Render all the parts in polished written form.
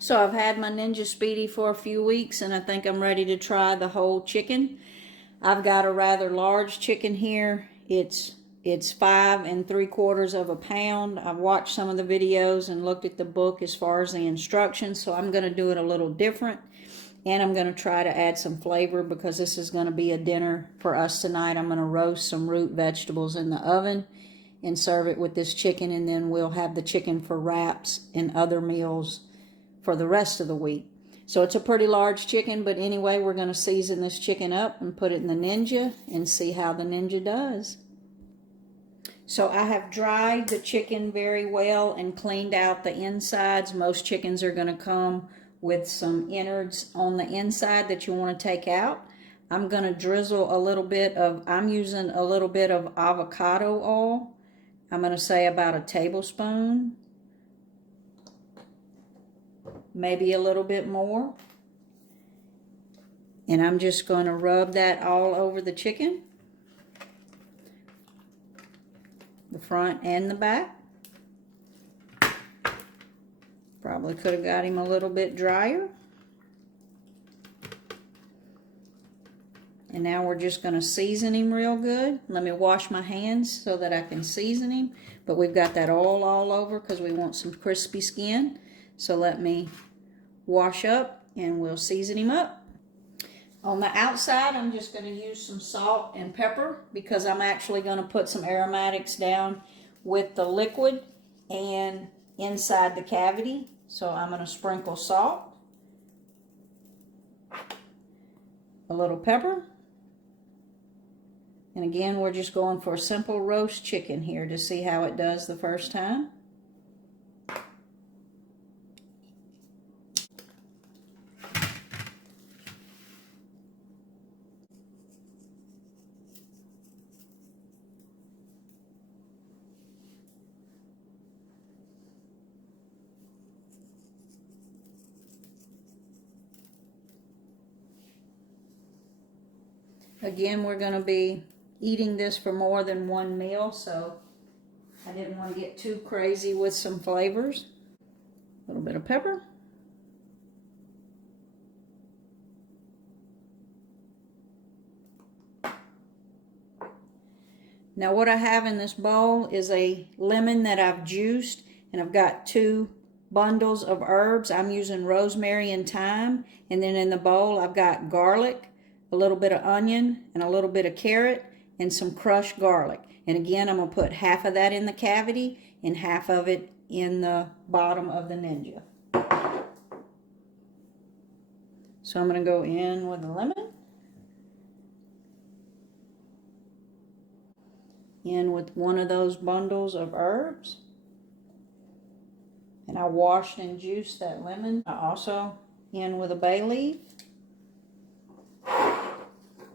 So I've had my Ninja Speedi for a few weeks and I think I'm ready to try the whole chicken. I've got a rather large chicken here. It's 5 3/4 pounds. I've watched some of the videos and looked at the book as far as the instructions, so I'm going to do it a little different. And I'm going to try to add some flavor because this is going to be a dinner for us tonight. I'm going to roast some root vegetables in the oven and serve it with this chicken, and then we'll have the chicken for wraps and other meals for the rest of the week. So it's a pretty large chicken, but anyway, we're going to season this chicken up and put it in the Ninja and see how the Ninja does. So I have dried the chicken very well and cleaned out the insides. Most chickens are going to come with some innards on the inside that you want to take out. I'm going to drizzle a little bit of, I'm using a little bit of avocado oil. I'm going to say about a tablespoon. Maybe a little bit more. And I'm just going to rub that all over the chicken. The front and the back. Probably could have got him a little bit drier. And now we're just going to season him real good. Let me wash my hands so that I can season him. But we've got that oil all over because we want some crispy skin. So let me wash up and we'll season him up. On the outside, I'm just going to use some salt and pepper because I'm actually going to put some aromatics down with the liquid and inside the cavity. So I'm going to sprinkle salt, a little pepper, and again, we're just going for a simple roast chicken here to see how it does the first time. Again, we're going to be eating this for more than one meal, so I didn't want to get too crazy with some flavors. A little bit of pepper. Now what I have in this bowl is a lemon that I've juiced, and I've got 2 bundles of herbs. I'm using rosemary and thyme, and then in the bowl I've got garlic, a little bit of onion, and a little bit of carrot, and some crushed garlic. And again, I'm going to put half of that in the cavity and half of it in the bottom of the Ninja. So I'm going to go in with the lemon, in with one of those bundles of herbs. And I washed and juiced that lemon. I also in with a bay leaf.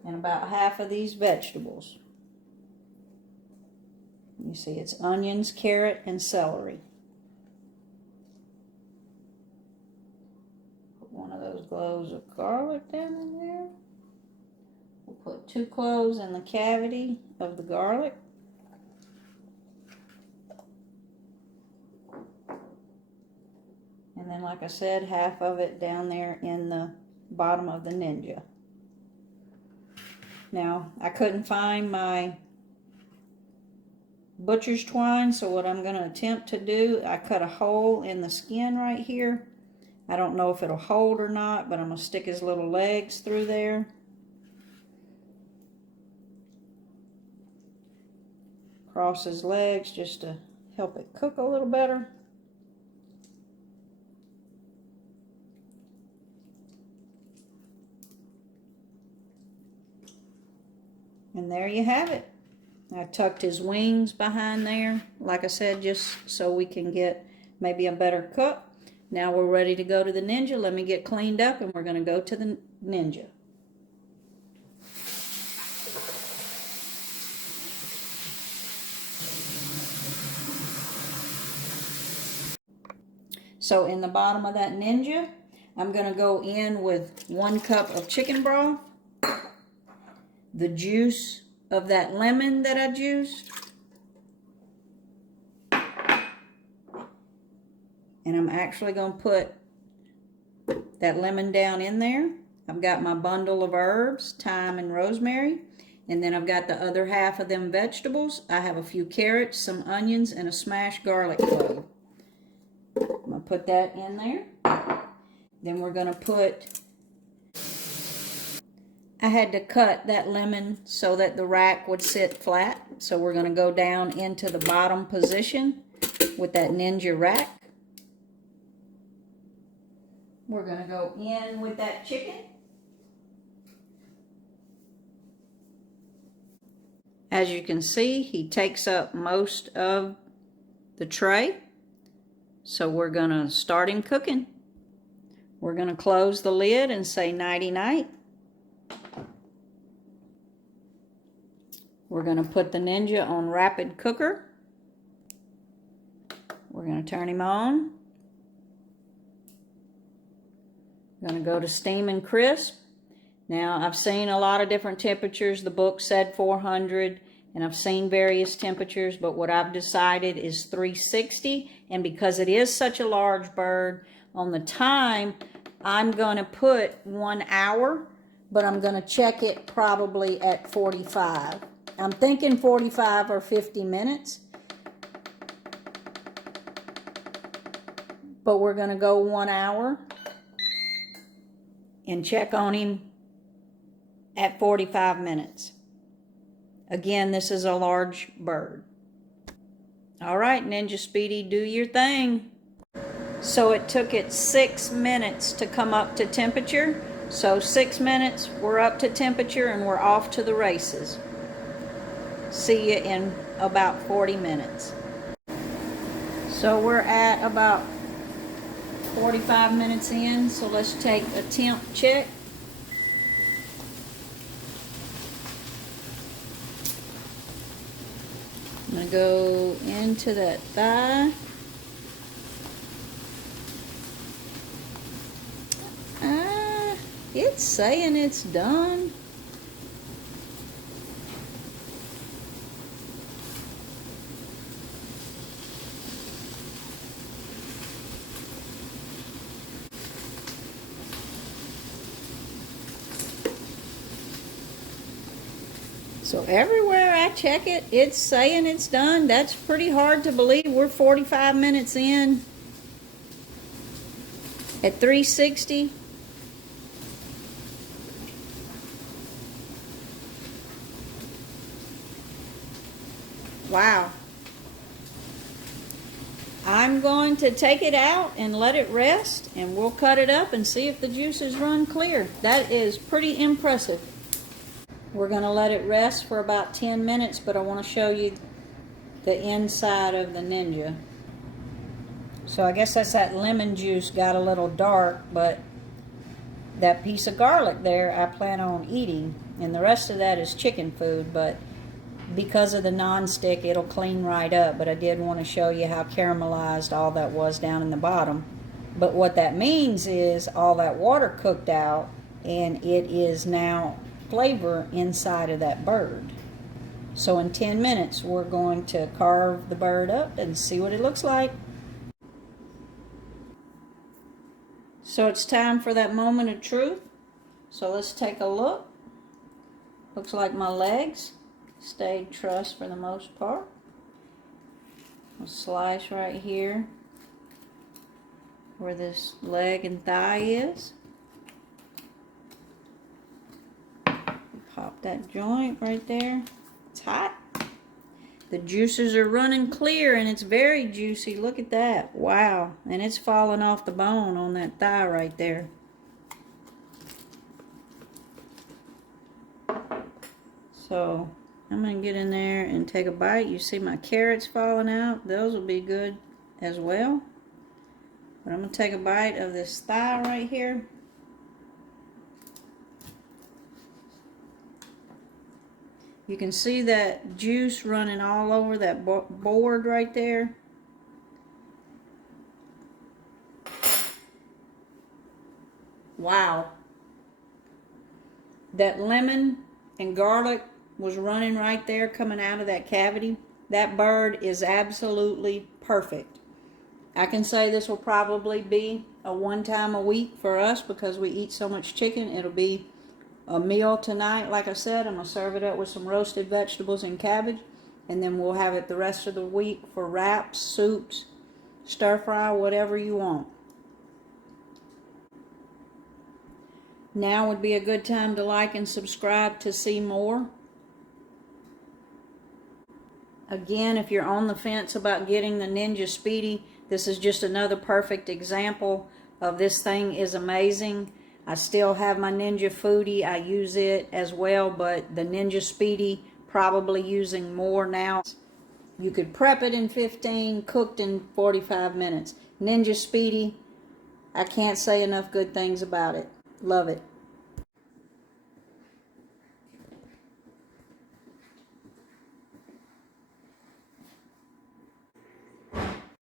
And about half of these vegetables. You see it's onions, carrot, and celery. Put one of those cloves of garlic down in there. We'll put 2 cloves in the cavity of the garlic. And then, like I said, half of it down there in the bottom of the Ninja. Now, I couldn't find my butcher's twine, so what I'm going to attempt to do, I cut a hole in the skin right here. I don't know if it'll hold or not, but I'm going to stick his little legs through there. Cross his legs just to help it cook a little better. And there you have it. I tucked his wings behind there, like I said, just so we can get maybe a better cook. Now we're ready to go to the Ninja. Let me get cleaned up and we're going to go to the Ninja. So in the bottom of that Ninja, I'm going to go in with 1 cup of chicken broth, the juice of that lemon that I juiced, and I'm actually going to put that lemon down in there. I've got my bundle of herbs, thyme and rosemary. And then I've got the other half of them vegetables. I have a few carrots, some onions, and a smashed garlic clove. I'm going to put that in there. Then we're going to put... I had to cut that lemon so that the rack would sit flat. So we're going to go down into the bottom position with that Ninja rack. We're going to go in with that chicken. As you can see, he takes up most of the tray. So we're going to start him cooking. We're going to close the lid and say nighty-night. We're going to put the Ninja on rapid cooker. We're going to turn him on. I'm going to go to steam and crisp. Now, I've seen a lot of different temperatures. The book said 400, and I've seen various temperatures, but what I've decided is 360. And because it is such a large bird, on the time, I'm going to put 1 hour, but I'm going to check it probably at 45. I'm thinking 45 or 50 minutes. But we're going to go 1 hour and check on him at 45 minutes. Again, this is a large bird. All right, Ninja Speedi, do your thing. So it took it 6 minutes to come up to temperature. So 6 minutes, we're up to temperature and we're off to the races. See you in about 40 minutes. So we're at about 45 minutes in, so let's take a temp check. I'm going to go into that thigh. It's saying it's done. So everywhere I check it, it's saying it's done. That's pretty hard to believe. We're 45 minutes in at 360. Wow. I'm going to take it out and let it rest, and we'll cut it up and see if the juices run clear. That is pretty impressive. We're going to let it rest for about 10 minutes, but I want to show you the inside of the Ninja. So I guess that's that lemon juice got a little dark, but that piece of garlic there I plan on eating, and the rest of that is chicken food, but because of the non-stick it'll clean right up. But I did want to show you how caramelized all that was down in the bottom. But what that means is all that water cooked out, and it is now flavor inside of that bird. So in 10 minutes we're going to carve the bird up and see what it looks like. So it's time for that moment of truth. So let's take a look. Looks like my legs stayed trussed for the most part. I'll slice right here where this leg and thigh is. Pop that joint right there. It's hot. The juices are running clear and it's very juicy. Look at that. Wow. And it's falling off the bone on that thigh right there. So I'm going to get in there and take a bite. You see my carrots falling out. Those will be good as well. But I'm going to take a bite of this thigh right here. You can see that juice running all over that board right there. Wow. That lemon and garlic was running right there coming out of that cavity. That bird is absolutely perfect. I can say this will probably be a one time a week for us because we eat so much chicken. It'll be a meal tonight. Like I said, I'm going to serve it up with some roasted vegetables and cabbage. And then we'll have it the rest of the week for wraps, soups, stir fry, whatever you want. Now would be a good time to like and subscribe to see more. Again, if you're on the fence about getting the Ninja Speedi, this is just another perfect example of this thing is amazing. I still have my Ninja Foodi. I use it as well, but the Ninja Speedi, probably using more now. You could prep it in 15, cooked in 45 minutes. Ninja Speedi, I can't say enough good things about it. Love it.